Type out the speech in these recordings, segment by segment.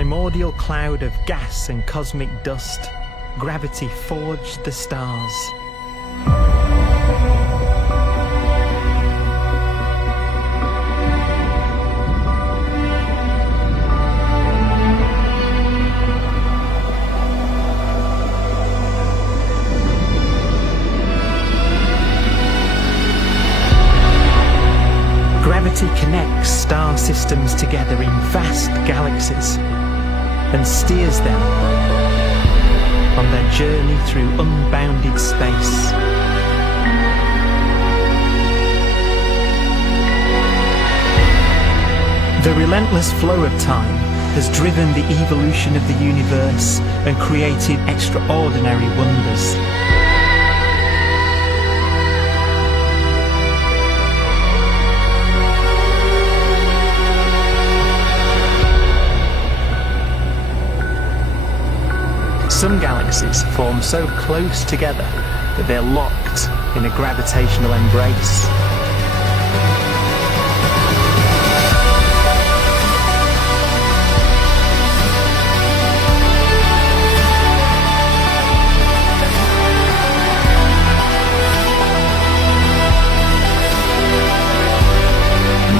primordial cloud of gas and cosmic dust, gravity forged the stars. Gravity connects star systems together in vast galaxies and steers them on their journey through unbounded space. The relentless flow of time has driven the evolution of the universe and created extraordinary wonders. Some galaxies form so close together that they're locked in a gravitational embrace.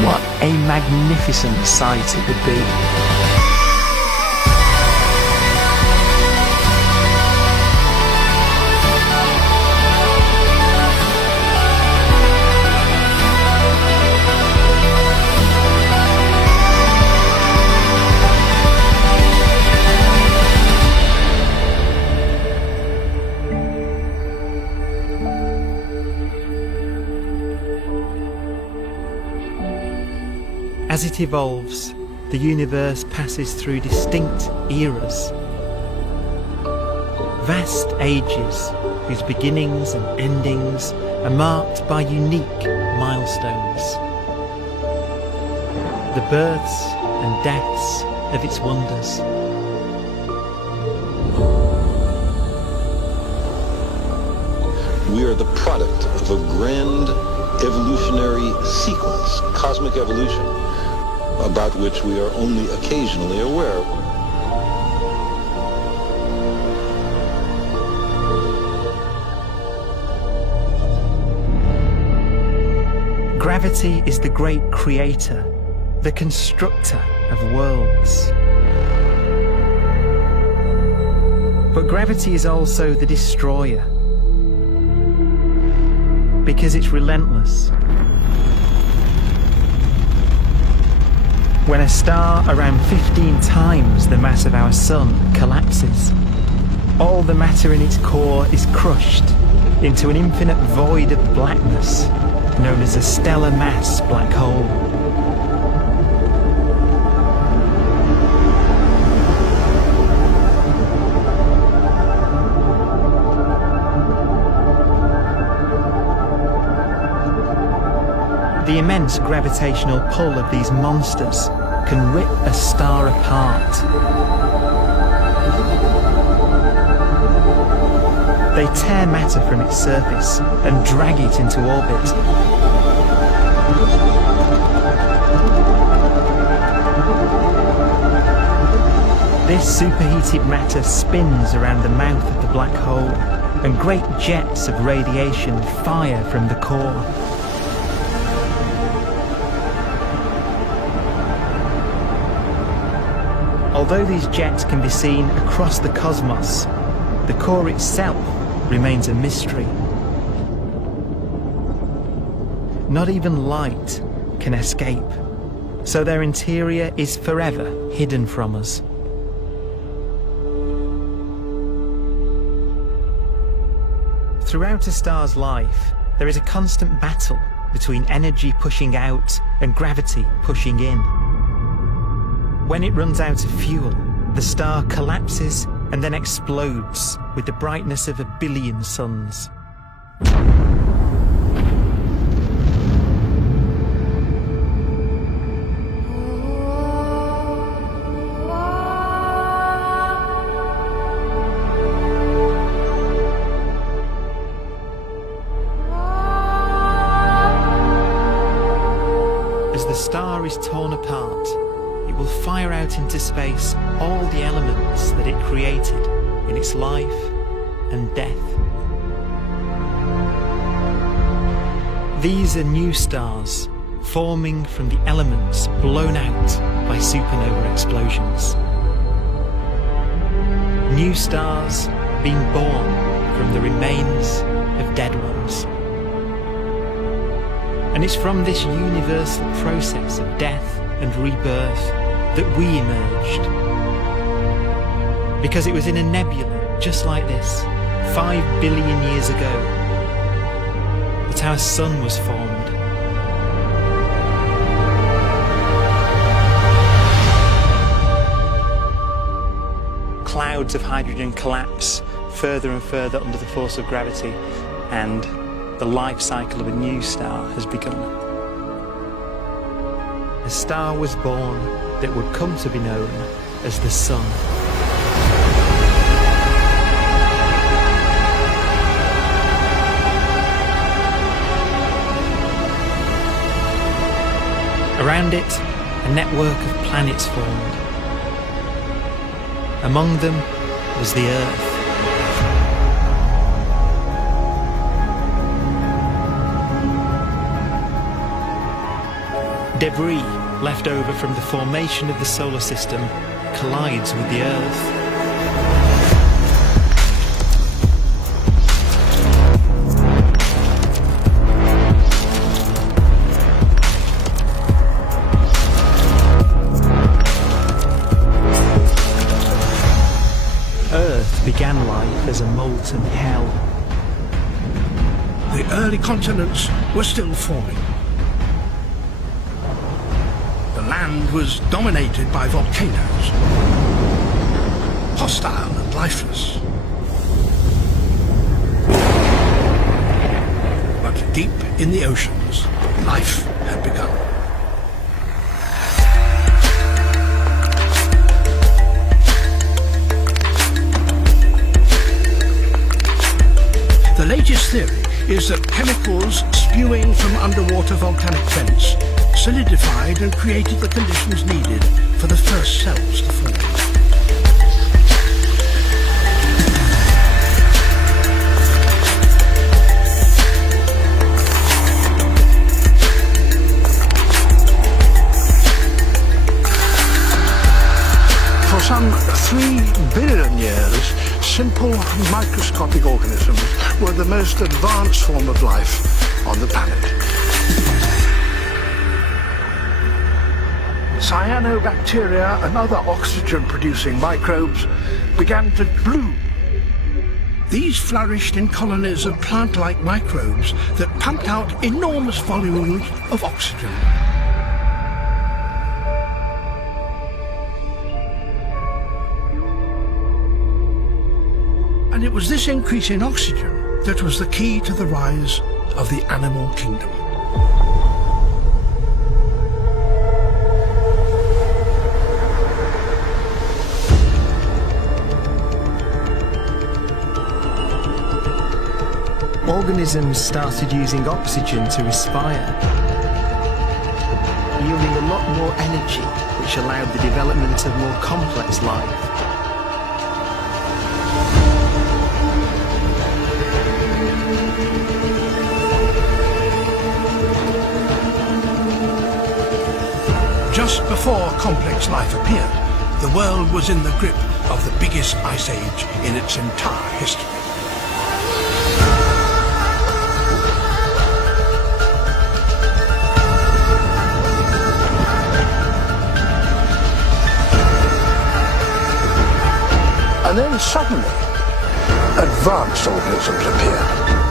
What a magnificent sight it would be. As it evolves, the universe passes through distinct eras. Vast ages whose beginnings and endings are marked by unique milestones. The births and deaths of its wonders. We are the product of a grand evolutionary sequence, cosmic evolution, about which we are only occasionally aware. Gravity is the great creator, the constructor of worlds. But gravity is also the destroyer, because it's relentless. When a star around 15 times the mass of our Sun collapses, all the matter in its core is crushed into an infinite void of blackness known as a stellar mass black hole. The immense gravitational pull of these monsters can rip a star apart. They tear matter from its surface and drag it into orbit. This superheated matter spins around the mouth of the black hole, and great jets of radiation fire from the core. Although these jets can be seen across the cosmos, the core itself remains a mystery. Not even light can escape, so their interior is forever hidden from us. Throughout a star's life, there is a constant battle between energy pushing out and gravity pushing in. When it runs out of fuel, the star collapses and then explodes with the brightness of 1 billion suns. As the star is torn apart, it will fire out out into space all the elements that it created in its life and death. These are new stars forming from the elements blown out by supernova explosions. New stars being born from the remains of dead ones. And it's from this universal process of death and rebirth that we emerged. Because it was in a nebula just like this, 5 billion years ago, that our sun was formed. Clouds of hydrogen collapse further and further under the force of gravity, and the life cycle of a new star has begun. A star was born that would come to be known as the Sun. Around it, a network of planets formed. Among them was the Earth. Debris left over from the formation of the solar system collides with the Earth. Earth began life as a molten hell. The early continents were still forming. The land was dominated by volcanoes, hostile and lifeless. But deep in the oceans, life had begun. The latest theory is that chemicals spewing from underwater volcanic vents solidified and created the conditions needed for the first cells to form. For some 3 billion years, simple microscopic organisms were the most advanced form of life on the planet. Cyanobacteria and other oxygen-producing microbes began to bloom. These flourished in colonies of plant-like microbes that pumped out enormous volumes of oxygen. And it was this increase in oxygen that was the key to the rise of the animal kingdom. Organisms started using oxygen to respire, yielding a lot more energy, which allowed the development of more complex life. Just before complex life appeared, the world was in the grip of the biggest ice age in its entire history. And then suddenly, advanced organisms appeared.